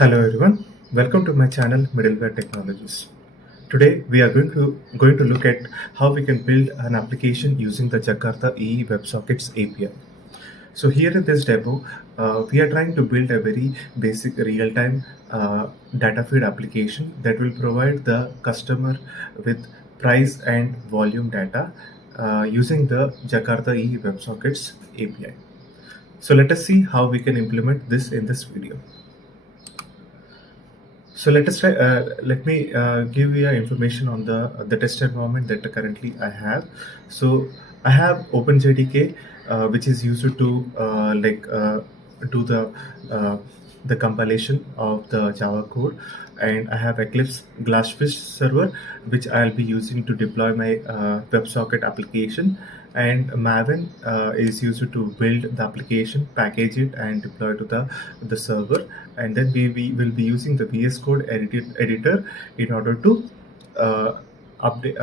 Hello everyone, welcome to my channel Middleware Technologies. Today we are going to look at how we can build an application using the JakartaEE WebSockets API. So here in this demo, we are trying to build a very basic real-time data feed application that will provide the customer with price and volume data using the JakartaEE WebSockets API. So let us see how we can implement this in this video. So let us try. Let me give you information on the test environment that currently I have. So I have OpenJDK, which is used to do the compilation of the Java code, and I have Eclipse Glassfish server, which I'll be using to deploy my WebSocket application. And Maven is used to build the application, package it, and deploy to the server. And then we will be using the VS Code editor in order to update,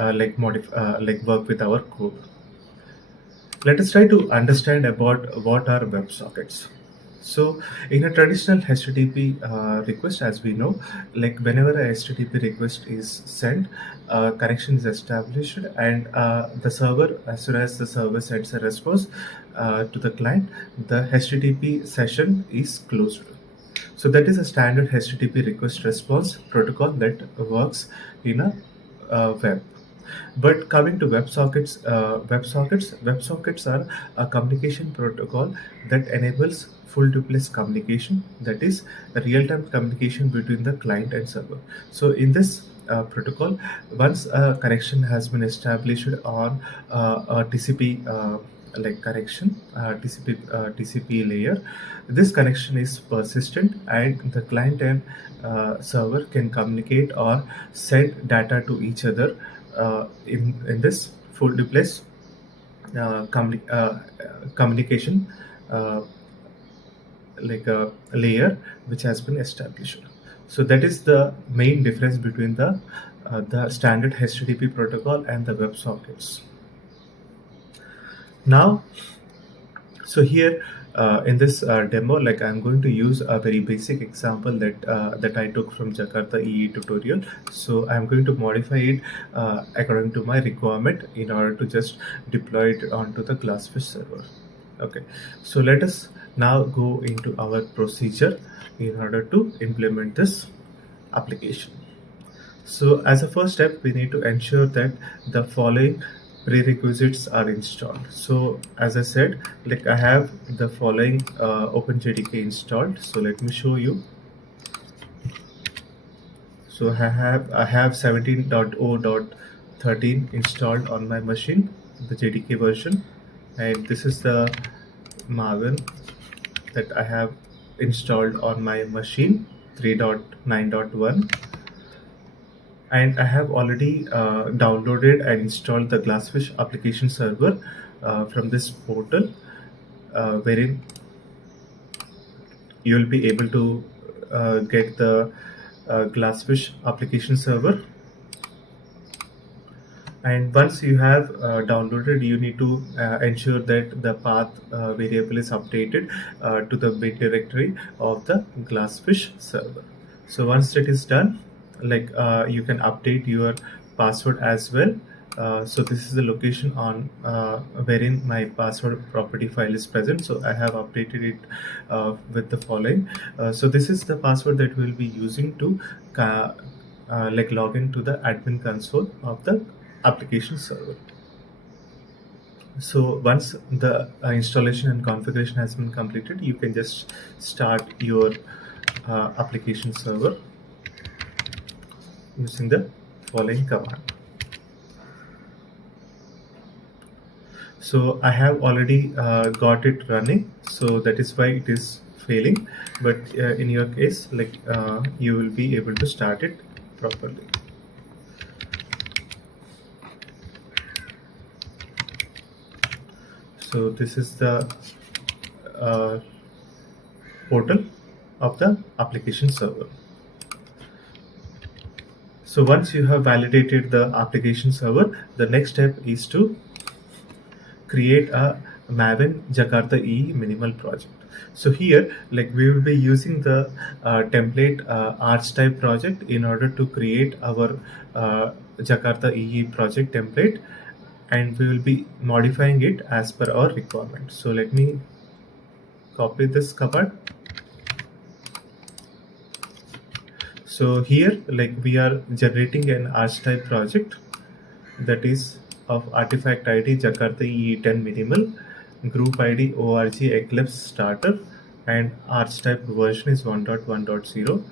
work with our code. Let us try to understand about what are WebSockets. So in a traditional HTTP request, as we know, like whenever a HTTP request is sent, connection is established, and the server, as soon as the server sends a response to the client, the HTTP session is closed. So that is a standard HTTP request response protocol that works in a web. But coming to WebSockets are a communication protocol that enables full duplex communication, that is a real-time communication between the client and server. So in this protocol, once a connection has been established on a TCP TCP layer, this connection is persistent, and the client and server can communicate or send data to each other in this full duplex communication layer which has been established. So that is the main difference between the standard HTTP protocol and the WebSockets. Now, so here in this demo, like I'm going to use a very basic example that I took from JakartaEE tutorial. So I'm going to modify it according to my requirement in order to just deploy it onto the Glassfish server. Okay, so let us now go into our procedure in order to implement this application. So as a first step, we need to ensure that the following prerequisites are installed. So as I said, like I have the following OpenJDK installed. So let me show you. So I have 17.0.13 installed on my machine, the JDK version, and this is the Maven that I have installed on my machine, 3.9.1. And I have already downloaded and installed the Glassfish application server from this portal, wherein you will be able to get the Glassfish application server. And once you have downloaded, you need to ensure that the path variable is updated to the bin directory of the Glassfish server. So once it is done, like you can update your password as well. So this is the location on wherein my password property file is present. So I have updated it with the following. So this is the password that we'll be using to log into the admin console of the application server. So once the installation and configuration has been completed, you can just start your application server using the following command. So I have already got it running, so that is why it is failing. But in your case, like you will be able to start it properly. So this is the portal of the application server. So once you have validated the application server, the next step is to create a Maven JakartaEE minimal project. So here, like we will be using the template arch type project in order to create our JakartaEE project template, and we will be modifying it as per our requirement. So let me copy this command. So here, like we are generating an arch type project that is of artifact ID JakartaEE 10 minimal, group ID org eclipse starter, and arch type version is 1.1.0,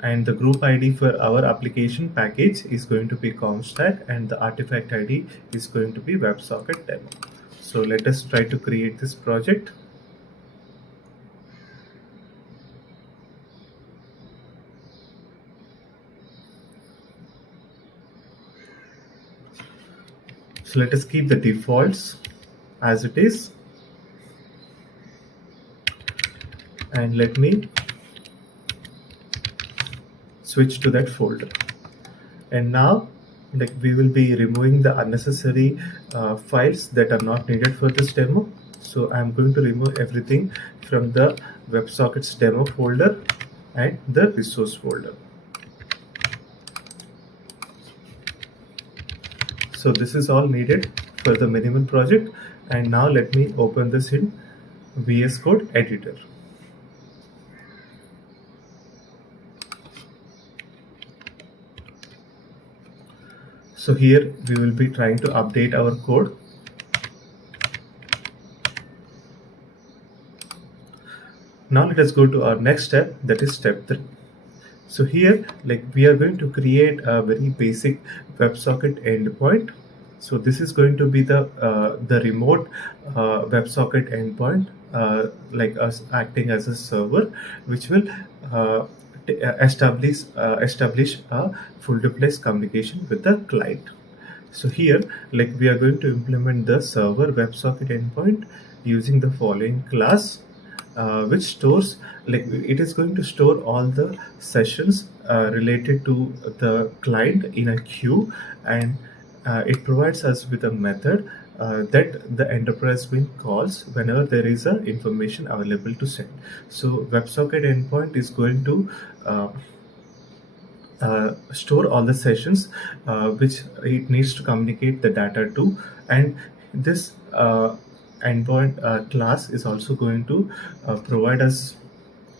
and the group ID for our application package is going to be comstack, and the artifact ID is going to be WebSocket demo. So let us try to create this project. So let us keep the defaults as it is, and let me switch to that folder. And now, like we will be removing the unnecessary files that are not needed for this demo. So I'm going to remove everything from the WebSockets demo folder and the resource folder. So this is all needed for the minimal project. And now let me open this in VS Code editor. So here we will be trying to update our code. Now let us go to our next step, that is step 3. So here, like we are going to create a very basic WebSocket endpoint. So this is going to be the remote WebSocket endpoint, like us acting as a server, which will establish a full duplex communication with the client. So here, like we are going to implement the server WebSocket endpoint using the following class, which stores, like it is going to store all the sessions related to the client in a queue, and it provides us with a method that the enterprise bin calls whenever there is a information available to send. So WebSocket endpoint is going to store all the sessions which it needs to communicate the data to, and this endpoint class is also going to provide us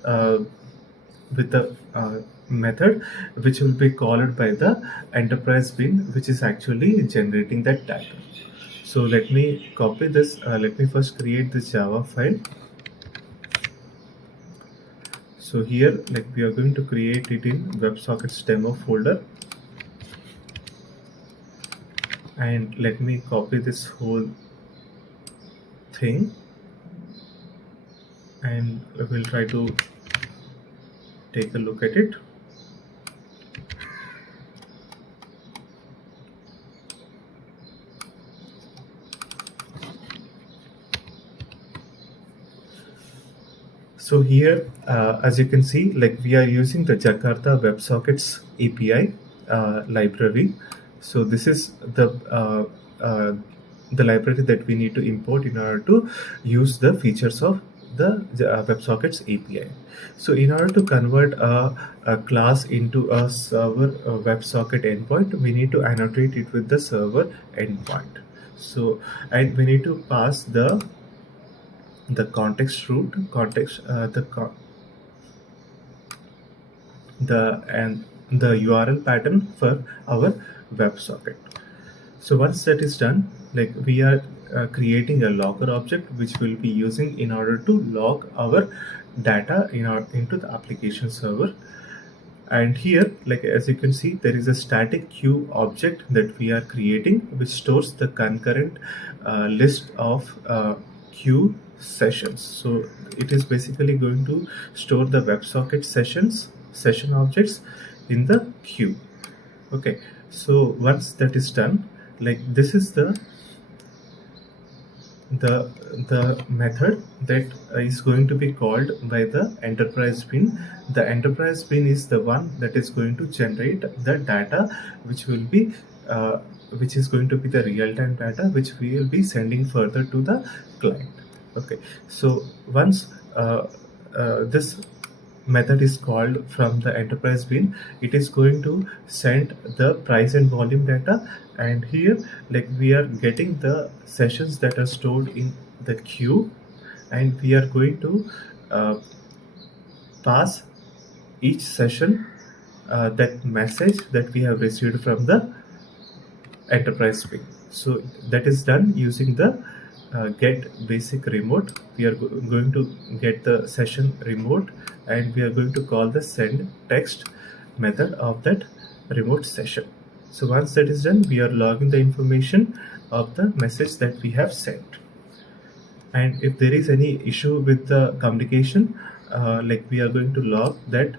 with the method which will be called by the enterprise bin, which is actually generating that data. So let me copy this. Let me first create this Java file. So here, like we are going to create it in WebSockets demo folder, and let me copy this whole thing, and we'll try to take a look at it. So here, as you can see, like we are using the Jakarta WebSockets API library. So this is the library that we need to import in order to use the features of the WebSockets API. So in order to convert a class into a server WebSocket endpoint, we need to annotate it with the server endpoint. So, and we need to pass the context root, the URL pattern for our WebSocket. So once that is done, like we are creating a logger object which we'll be using in order to log our data into the application server. And here, like as you can see, there is a static queue object that we are creating, which stores the concurrent list of queue sessions. So it is basically going to store the WebSocket session objects in the queue. Okay, so once that is done, like this is the method that is going to be called by the enterprise bin. The enterprise bin is the one that is going to generate the data, which will be which is going to be the real-time data which we will be sending further to the client. Okay, so once this method is called from the enterprise bin, it is going to send the price and volume data, and here like we are getting the sessions that are stored in the queue, and we are going to uh, pass each session that message that we have received from the enterprise bin. So that is done using the get basic remote. We are going to get the session remote, and we are going to call the send text method of that remote session. So once that is done, we are logging the information of the message that we have sent. And if there is any issue with the communication, like we are going to log that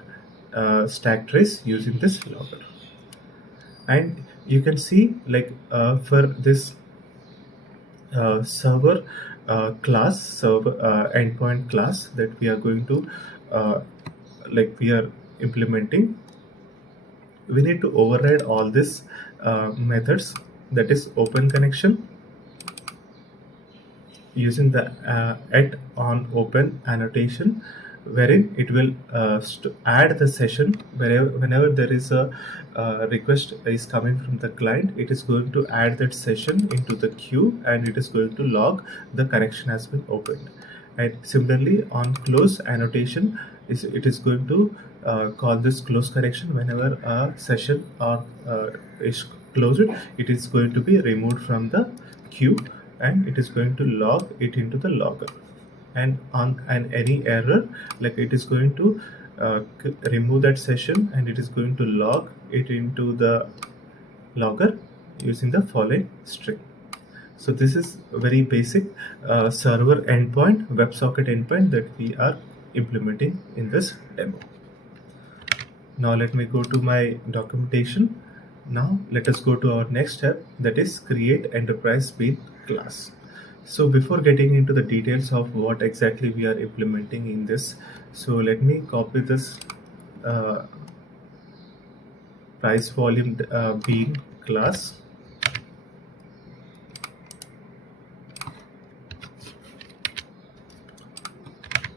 stack trace using this logger. And you can see like for this server server endpoint class that we are going to uh, like we are implementing, we need to override all these methods, that is open connection, using the at on open annotation, wherein it will add the session whenever there is a request is coming from the client. It is going to add that session into the queue, and it is going to log the connection has been opened. And similarly on close annotation, it is going to call this close connection whenever a session or is closed. It is going to be removed from the queue, and it is going to log it into the logger. And on any error, like it is going to remove that session, and it is going to log it into the logger using the following string. So this is very basic server endpoint, WebSocket endpoint that we are implementing in this demo. Now let me go to my documentation. Now let us go to our next step, that is create enterprise bin class. So before getting into the details of what exactly we are implementing in this, so let me copy this uh, price volume bin class,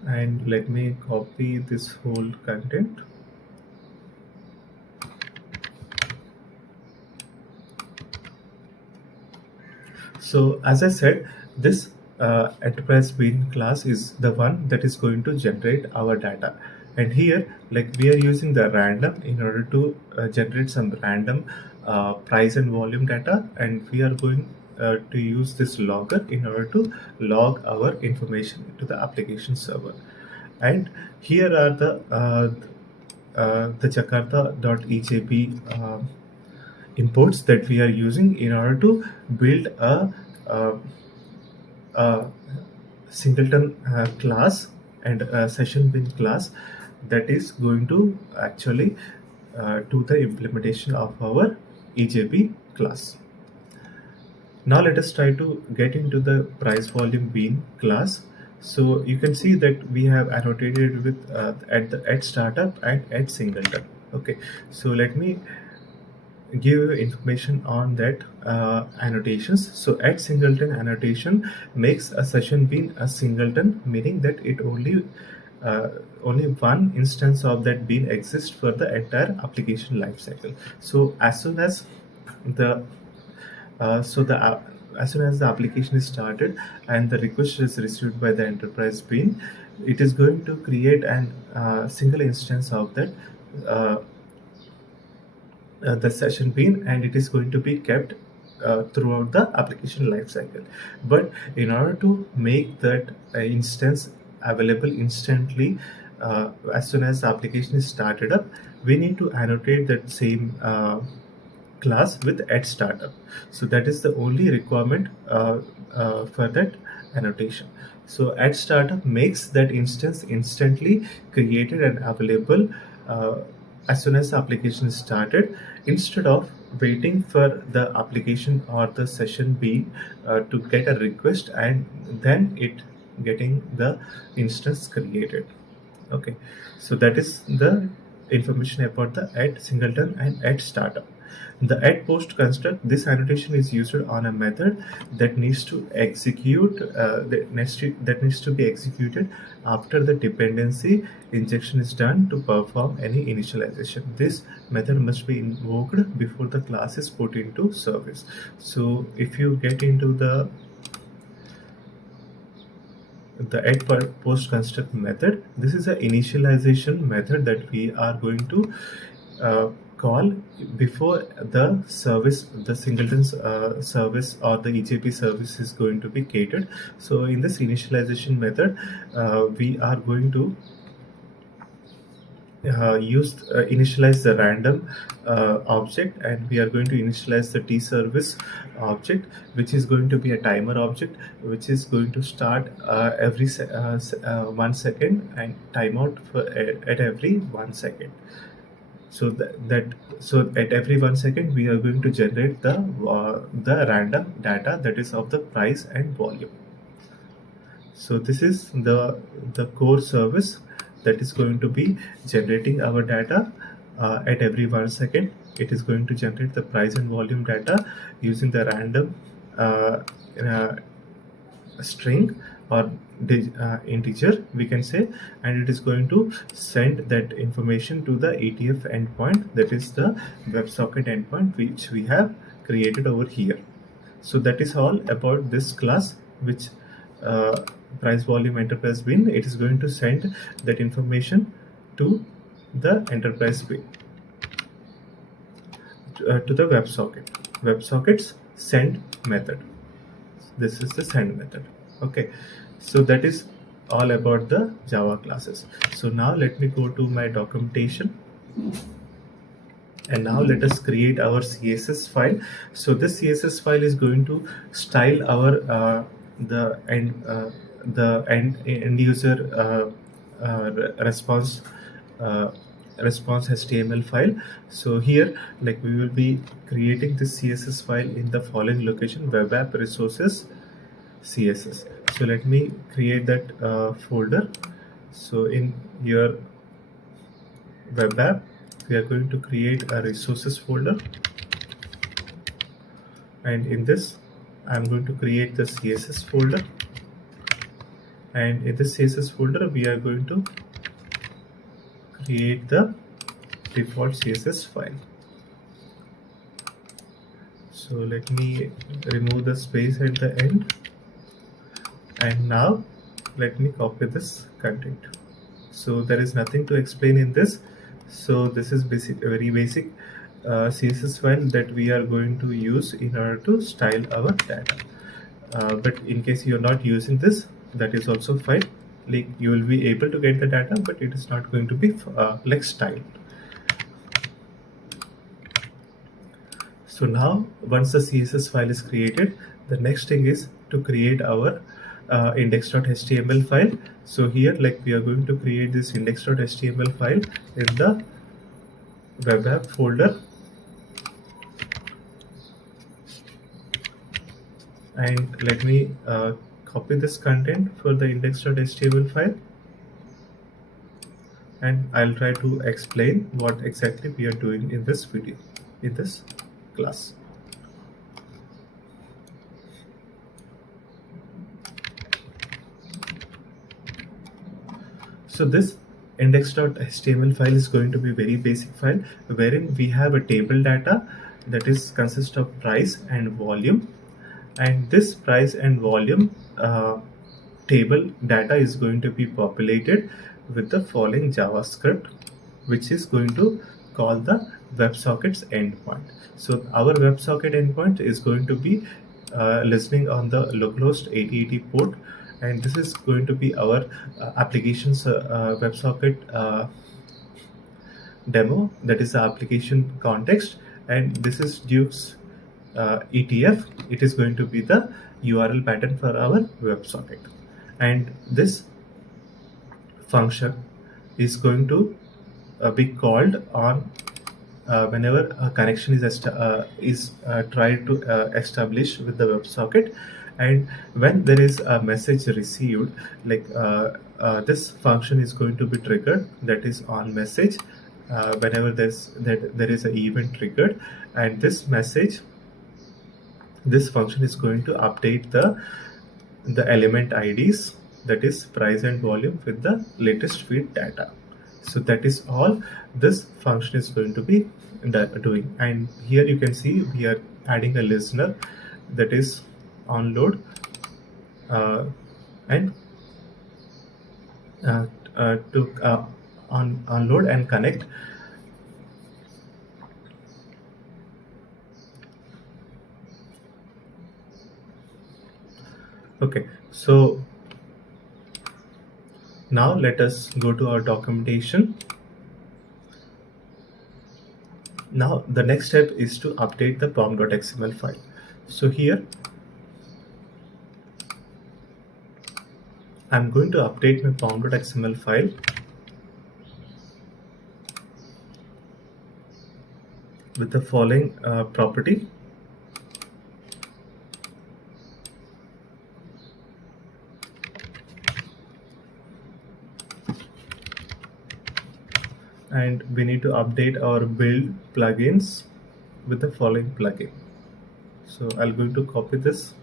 and let me copy this whole content. So as I said, this enterprise bin class is the one that is going to generate our data. And here, like we are using the random in order to generate some random price and volume data, and we are going to use this logger in order to log our information to the application server. And here are the Jakarta.ejp imports that we are using in order to build a, a singleton class and a session bin class that is going to actually do the implementation of our EJB class. Now let us try to get into the price volume bin class. So you can see that we have annotated with at startup and at singleton. Okay, so let me give information on that annotations. So at singleton annotation makes a session bin a singleton, meaning that it only one instance of that bin exists for the entire application lifecycle. So as soon as the as soon as the application is started and the request is received by the enterprise bin, it is going to create an single instance of that the session bin, and it is going to be kept throughout the application lifecycle. But in order to make that instance available instantly as soon as the application is started up, we need to annotate that same class with at startup. So that is the only requirement for that annotation. So at startup makes that instance instantly created and available as soon as the application is started, instead of waiting for the application or the session B to get a request and then it getting the instance created. Okay, so that is the information about the at singleton and at startup. The add post construct, this annotation is used on a method that needs to execute that needs to be executed after the dependency injection is done to perform any initialization. This method must be invoked before the class is put into service. So if you get into the add post construct method, this is an initialization method that we are going to call before the service, the singleton's service or the EJP service is going to be catered. So in this initialization method, we are going to initialize the random object, and we are going to initialize the T service object, which is going to be a timer object, which is going to start every 1 second and timeout at every 1 second. So so at every 1 second we are going to generate the random data that is of the price and volume. So this is the core service that is going to be generating our data at every 1 second. It is going to generate the price and volume data using the random string or integer, we can say, and it is going to send that information to the ETF endpoint, that is the WebSocket endpoint which we have created over here. So that is all about this class, which price volume enterprise bin. It is going to send that information to the enterprise bin, to the WebSocket's send method. This is the send method. Okay, so that is all about the Java classes. So now let me go to my documentation, and now let us create our CSS file. So this CSS file is going to style our the end user response HTML file. So here, like, we will be creating this CSS file in the following location: web app resources CSS. So let me create that folder. So in your web app, we are going to create a resources folder, and in this I'm going to create the CSS folder, and in this CSS folder we are going to create the default CSS file. So let me remove the space at the end, and now let me copy this content. So there is nothing to explain in this. So this is very basic CSS file that we are going to use in order to style our data. But in case you are not using this, that is also fine. Like, you will be able to get the data, but it is not going to be like styled. So now, once the CSS file is created, the next thing is to create our index.html file. So here, like, we are going to create this index.html file in the web app folder, and let me copy this content for the index.html file, and I'll try to explain what exactly we are doing in this video, in this class. So this index.html file is going to be very basic file, wherein we have a table data that is consists of price and volume, and this price and volume table data is going to be populated with the following JavaScript, which is going to call the WebSocket's endpoint. So our WebSocket endpoint is going to be listening on the localhost 8080 port, and this is going to be our application's WebSocket demo, that is the application context, and this is Duke's ETF. It is going to be the URL pattern for our WebSocket, and this function is going to be called on whenever a connection is tried to establish with the WebSocket, and when there is a message received, like this function is going to be triggered, that is on message, whenever there is an event triggered, and this message, this function is going to update the element IDs, that is price and volume, with the latest feed data. So that is all this function is going to be doing. And here you can see we are adding a listener, that is onload and to unload and connect. Okay, so now let us go to our documentation. Now the next step is to update the pom.xml file. So here I'm going to update my pom.xml file with the following property. And we need to update our build plugins with the following plugin. So I'm going to copy this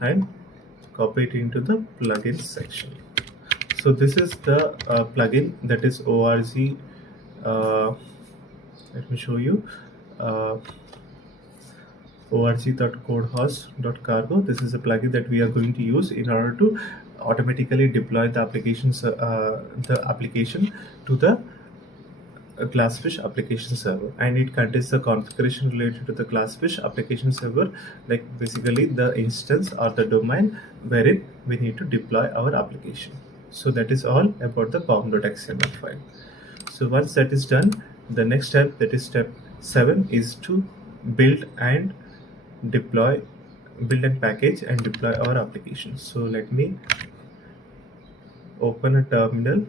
and copy it into the plugins section. So this is the plugin, that is org. Let me show you. org.codehouse.cargo. This is a plugin that we are going to use in order to automatically deploy the applications, the application to the Glassfish application server, and it contains the configuration related to the Glassfish application server, like basically the instance or the domain wherein we need to deploy our application. So that is all about the pom.xml file. So once that is done, the next step, that is step 7, is to build and package and deploy our application. So let me open a terminal.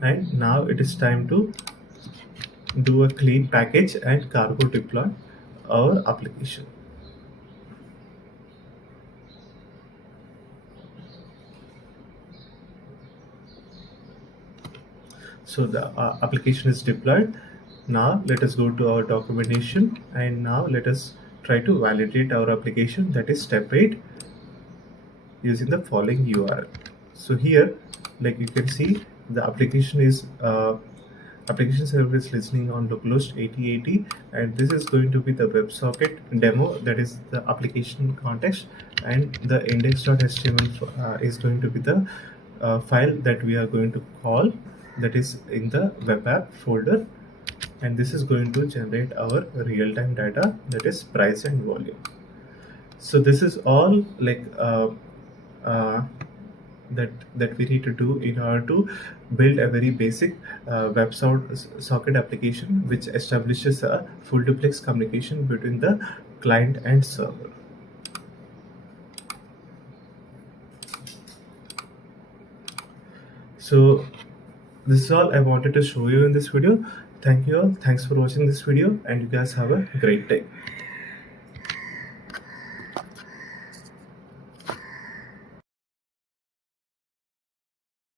And now it is time to do a clean package and cargo deploy our application. So the application is deployed. Now let us go to our documentation, and now let us try to validate our application, that is step 8, using the following URL. So here, like you can see, the application application server is listening on localhost 8080, and this is going to be the WebSocket demo, that is the application context, and the index.html is going to be the file that we are going to call, that is in the web app folder, and this is going to generate our real-time data, that is price and volume. So this is all like that we need to do in order to build a very basic WebSocket application, which establishes a full duplex communication between the client and server. So this is all I wanted to show you in this video. Thank you all. Thanks for watching this video, and you guys have a great day.